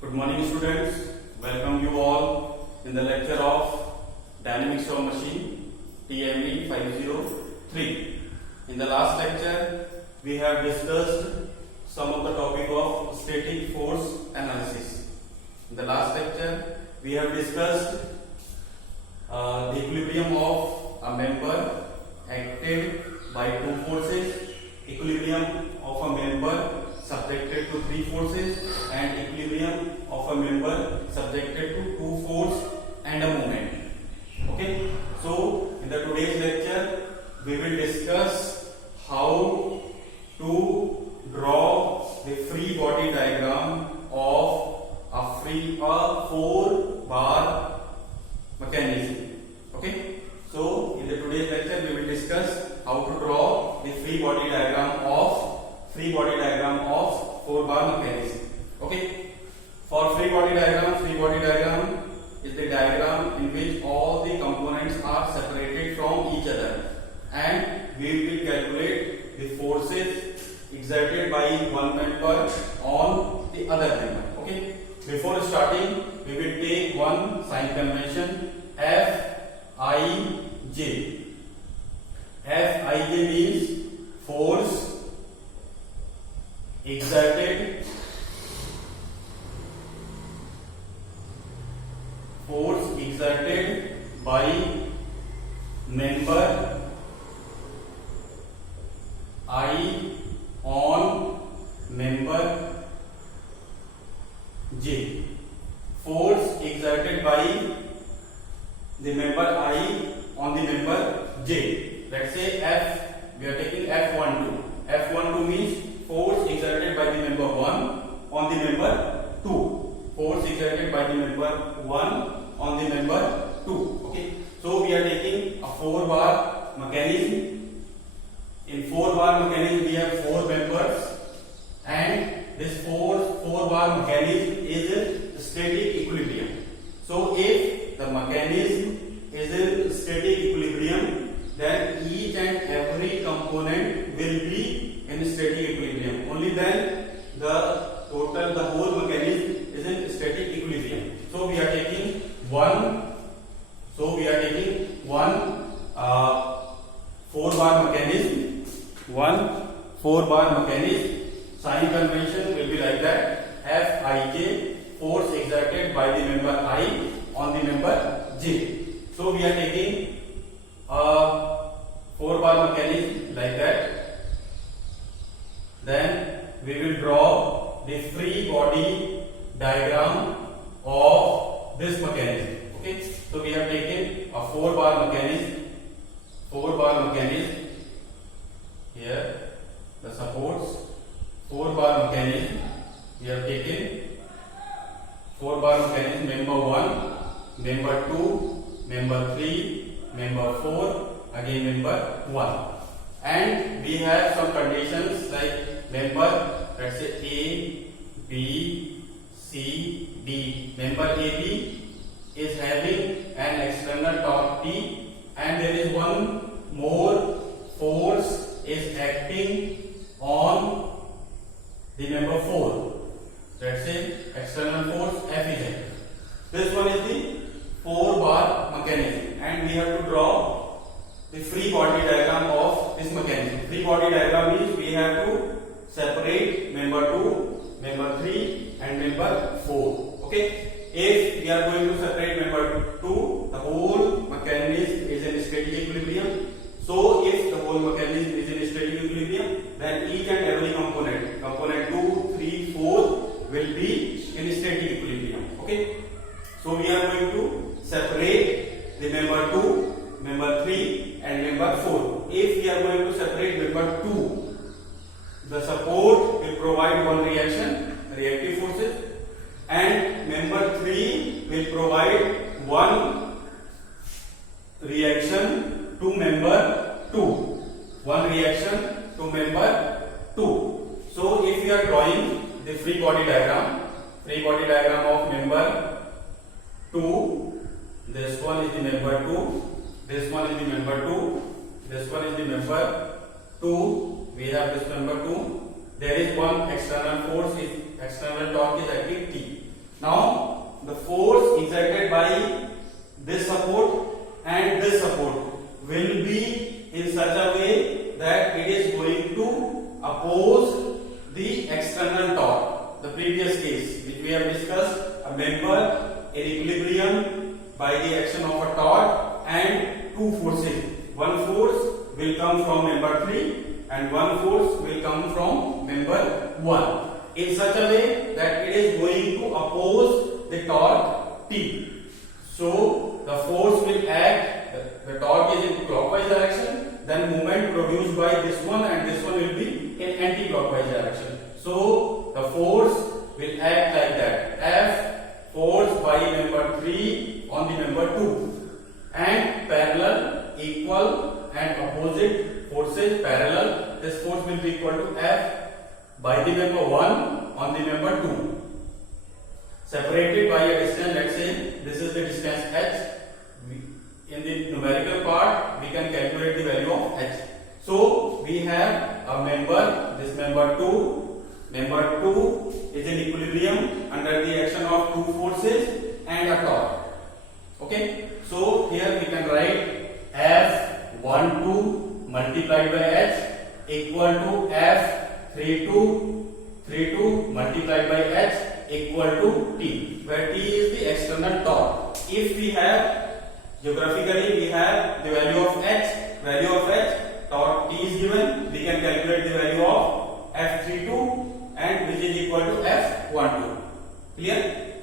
Good morning, students. Welcome you all in the lecture of Dynamics of Machine TME 503. In the last lecture, we have discussed some of the topic of static force analysis. In the last lecture, we have discussed the equilibrium of a member acted by two forces, equilibrium of a member subjected to three forces, and equilibrium of a member subjected to two force and a moment. Okay, so in the today's lecture we will discuss how to draw the free body diagram of a 4-bar mechanism. Okay, so in the today's lecture we will discuss how to draw the free body diagram of 4-bar mechanism. Okay, for free body diagram is the diagram in which all the components are separated from each other, and we will calculate the forces exerted by one member on the other member. Okay, before starting we will take one sign convention, Fij. Fij means force exerted by member I on member J. Force exerted by the member I on the member J. Let's say F, we are taking F12. F12 means force exerted by the member 1 on the member 2. Force exerted by the member 1 on the member 2. Okay, so we are taking a 4-bar mechanism. In 4-bar mechanism we have 4 members, and this 4-bar mechanism is in static equilibrium. So if the mechanism is in static equilibrium, then each and every component will be in static equilibrium. Only then the whole mechanism is in static equilibrium. So we are taking one 4-bar mechanism. One 4-bar mechanism. Sign convention will be like that: Fij, force exerted by the member I on the member J. So we are taking a 4-bar mechanism like that. Then we will draw the free body diagram of this mechanism. Okay, so we have taken a 4-bar mechanism. Here the supports 4-bar mechanism. We have taken 4-bar mechanism, member 1, member 2, member 3, member 4, again member 1, and we have some conditions like member, let's say A, B, C, D. Member AB is having an external torque T, and there is one more force is acting on the member 4. Let's say external force Fz. This one is the 4-bar mechanism, and we have to draw the free body diagram of this mechanism. Free body diagram means we have to separate member 2, member 3, and member 4. Okay, if we are going to separate member 2, the whole mechanism is in static equilibrium. So if the whole mechanism is in static equilibrium, then each and every component 2, 3, 4 will be in static equilibrium. Okay, so we are going to separate the member 2, member 3, and member 4. If we are going to separate member 2, the support will provide one reaction, reactive forces, and member 3 will provide one reaction to member 2. One reaction to member 2. So if we are drawing the free body diagram of member 2, this one is the member 2, this one is the member 2, this one is the member 2, we have this member 2, there is one external force, external torque is acting T. previous case which we have discussed, a member in equilibrium by the action of a torque and two forces. One force will come from member 3 and one force will come from member 1 in such a way that it is going to oppose the torque T. So the force will act, the torque is in clockwise direction, then moment produced by this one and this one will be in anti-clockwise direction. So the force will act like that, F force by member 3 on the member 2, and parallel, equal and opposite forces parallel. This force will be equal to F by the member 1 on the member 2. Separated by a distance, let's say this is the distance h. In the numerical part, we can calculate the value of h. So we have a member, this member 2. Member 2 is in equilibrium under the action of two forces and a torque. Okay, so here we can write F12 multiplied by h equal to F32 multiplied by h equal to T, where T is the external torque. If we have, geographically we have the value of h, torque T is given, we can calculate the value of F32 and which is equal to F12. Clear?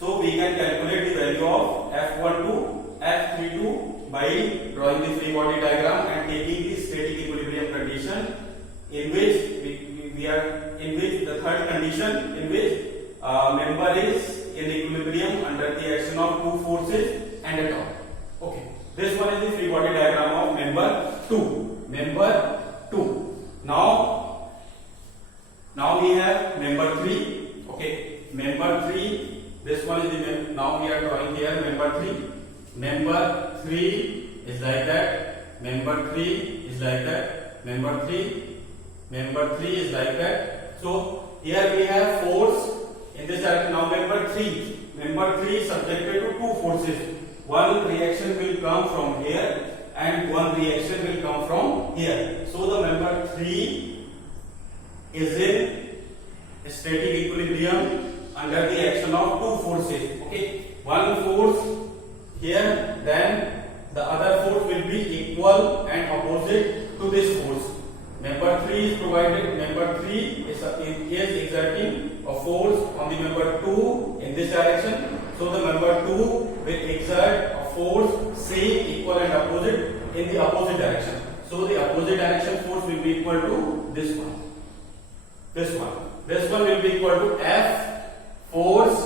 So we can calculate the value of F12, F32 by drawing the free body diagram and taking the static equilibrium condition in which the third condition in which member is in equilibrium under the action of two forces and a torque. Okay, this one is the free body diagram of member 2. Member 2. Now we have member 3. Okay, member 3. This one is the now we are drawing here member 3. Member 3 is like that. Member 3 is like that. Member 3 is like that. So here we have force in this direction. Now member 3 is subjected to two forces. One reaction will come from here and one reaction will come from here. So the member 3 is in static equilibrium under the action of two forces. Okay, one force here, then the other force will be equal and opposite to this force. Member 3 is provided, member 3 is exerting a force on the member 2 in this direction. So the member 2 will exert a force same, equal and opposite in the opposite direction. So the opposite direction force will be equal to this one. This one will be equal to F force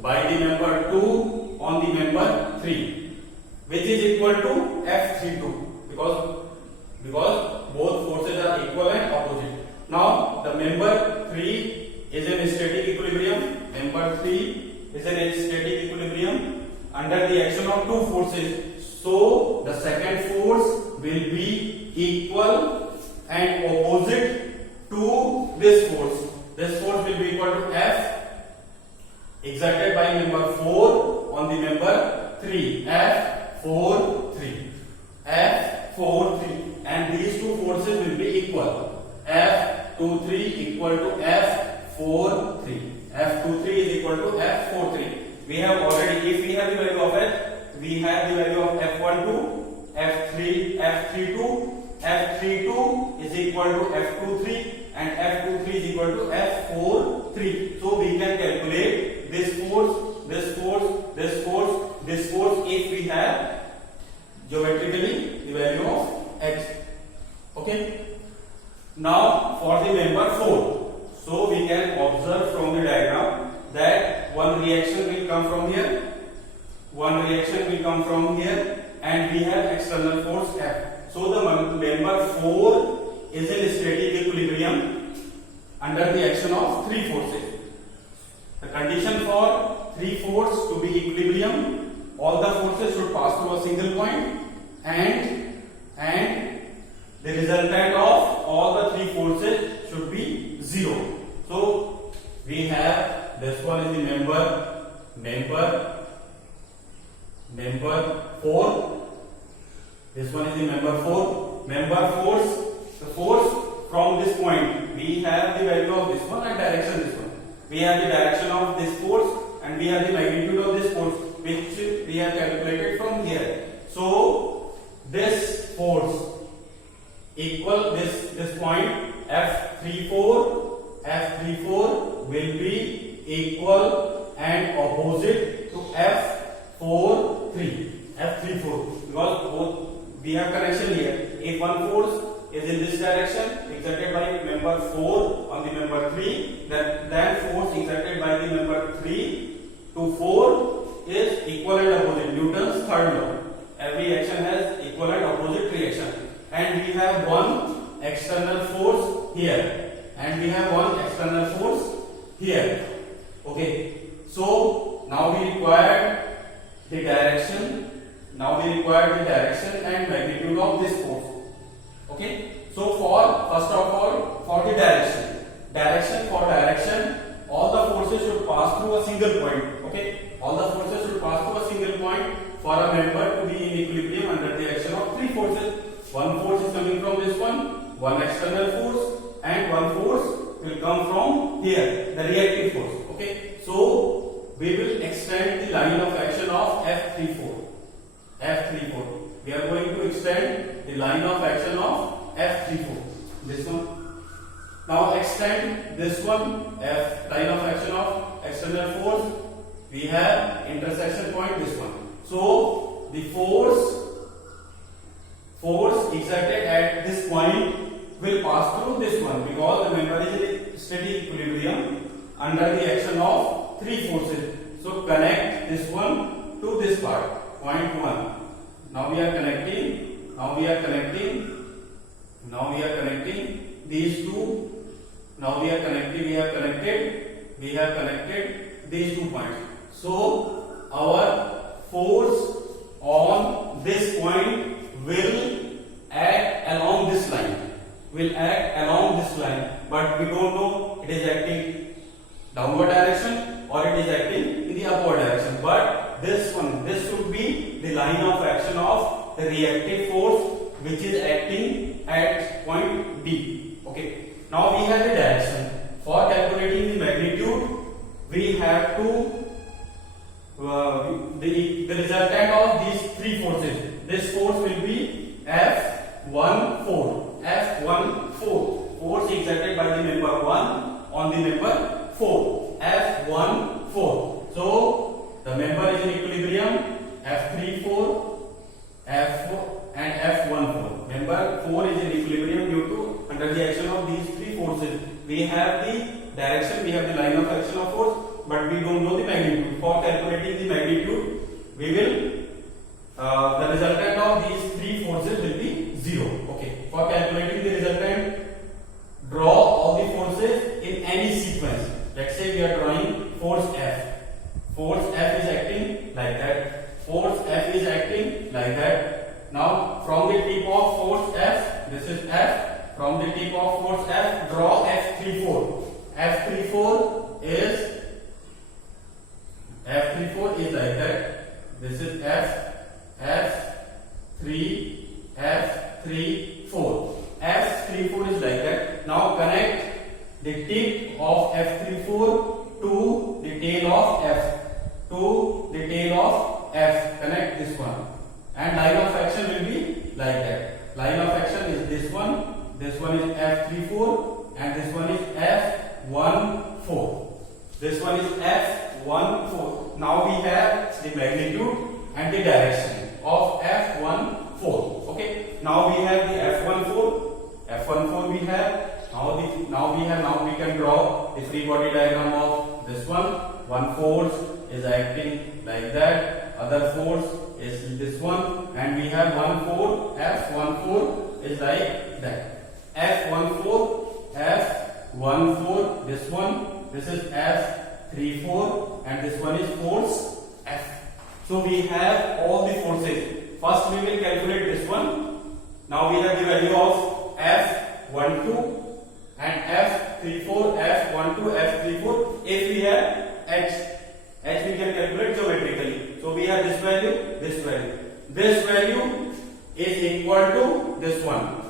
by the member 2 on the member 3, which is equal to F32 because both forces are equal and opposite. Now the member 3 is in static equilibrium. Member 3 is in static equilibrium under the action of two forces. So the second force will be equal and opposite to this force. This force will be equal to F exerted by member 4 on the member 3. F43. And these two forces will be equal. F23 equal to F43. F23 is equal to F43. We have already, if we have the value of F, we have the value of F12, F32. F32 is equal to F23 and F23 is equal to F43. So we can calculate this force, this force, this force, this force if we have geometrically the value of H. Okay. Now for the member 4. So we can observe from the diagram that one reaction will come from here, one reaction will come from here, and we have external force F. So the member 4 is in static equilibrium under the action of three forces. The condition for three forces to be equilibrium, all the forces should pass through a single point, and the resultant of all the three forces should be 0. So we have this one is the member 4. This one is the member 4. Member force, the force from this point, we have the value of this one and direction this one. We have the direction of this force and we have the magnitude of this force, which we have calculated from here. So this force equal this point F34 will be equal and opposite to F34 because both we have connection here. If one force is in this direction exerted by member 4 on the member 3, then force exerted by the member 3 to 4 is equal and opposite. Newton's third law. Every action has equal and opposite reaction. And we have one external force here. And we have one external force here. Okay. So now we require the direction. Now we require the direction and magnitude of this force. Okay. So first of all, for the direction, all the forces should pass through a single point. Okay. All the forces should pass through a single point for a member to be in equilibrium under the action of three forces. One force is coming from this one external force, and one force will come from here, the reactive force. Okay. So we will extend the line of action of F34. We are going to extend the line of action of F34. This one. Now extend this one, line of action of external force. We have intersection point, this one. So the force exerted at this point will pass through this one because the member is in steady equilibrium under the action of three forces. So connect this one to this part, point 1. Now we are connecting these two. Now we have connected these 2 points. So our force on this point will act along this line. But we don't know it is acting downward direction or it is acting in the upward direction. But this should be the line of action of the reactive force which is acting at point D. Okay. Now we have the direction. For calculating the magnitude, we have to the resultant of these three forces. This force will be F14. Force exerted by the member 1 on the member 4. F14. So the member is in equilibrium. F34, F4 and F14. Member 4 is in equilibrium due to under the action of these three forces. We have the direction, we have the line of action of force, but we don't know the magnitude. For calculating the magnitude, we will the resultant of these three forces will be 0. Okay. For calculating the resultant, draw all the forces in any sequence. Let's say we are drawing force F. Force F is acting like that. Force F is acting like that. Now from the tip of force F, this is F. From the tip of force F, draw F34. F34 is like that. This is F34. F34 is like that. Now connect the tip of F34 to the tail of F. Connect this one. And line of action will be like that. Line of action is this one. This one is F34 and this one is F14. This one is F14. Now we have the magnitude and the direction of F14. Okay. Now we have the F14 we have. Now we can draw the free body diagram of this one. One force is acting like that. Other force is this one, and we have one force. F14 is like that. F14, this one. This is F34, and this one is force F. So we have all the forces. First we will calculate this one. Now we have the value of F12 and F34, F12, F34. If we have H we can calculate geometrically. So we have this value. This value is equal to this one.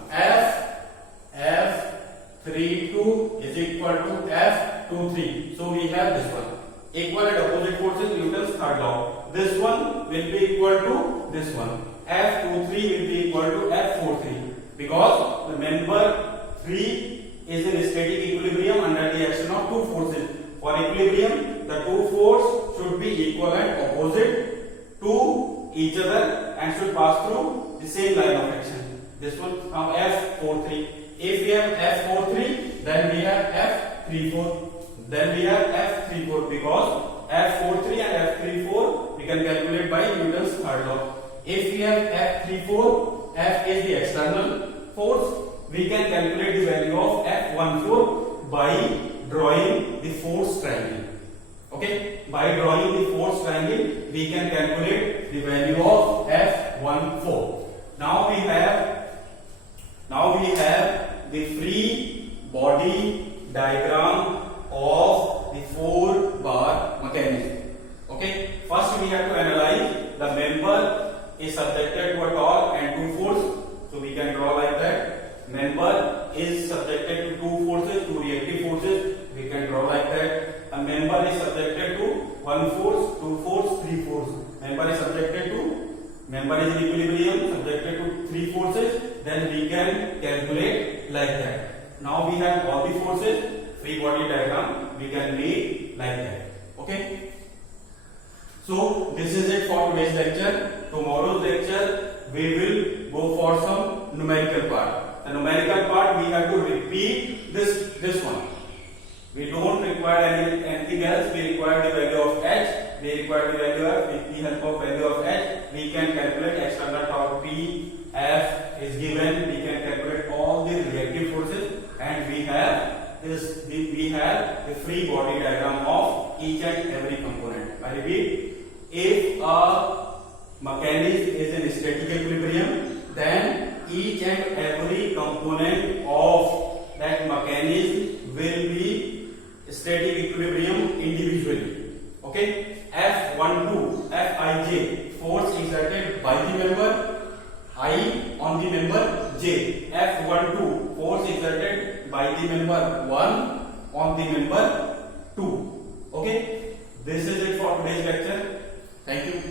F32 is equal to F12 2, 3. So we have this one. Equal and opposite forces, Newton's third law. This one will be equal to this one. F23 will be equal to F43 because the member 3 is in static equilibrium under the action of two forces. For equilibrium, the two forces should be equal and opposite to each other and should pass through the same line of action. This one now F43. If we have F43, then we have F34. Then we have F34 because F43 and F34 we can calculate by Newton's third law. If we have F34, F is the external force, we can calculate the value of F14 by drawing the force triangle. Okay, by drawing the force triangle, we can calculate the value of F14. Now we have the free body diagram of the 4-bar mechanism. Okay, first we have to analyze the member is subjected to a torque and two forces. So we can draw like that. Member is subjected to two forces, two reactive forces. We can draw like that. A member is subjected to one force, two force, three force. Member is in equilibrium, subjected to three forces. Then we can calculate like that. Now we have all the forces. Free body diagram we can make like that. Okay. So this is it for today's lecture. Tomorrow's lecture we will go for some numerical part. The numerical part we have to repeat this one. We don't require anything else. We require the value of H. We require the value of, with the help of value of H, we can calculate external torque P. F is given. We can calculate all the reactive forces, and we have the free body diagram of each and every component. I repeat, if a mechanism is in static equilibrium, then each and every component of that mechanism will be static equilibrium individually. Okay, F12, Fij, force exerted by the member I on the member J. F12, force exerted by the member 1 on the member 2. Okay, this is it for today's lecture. Thank you.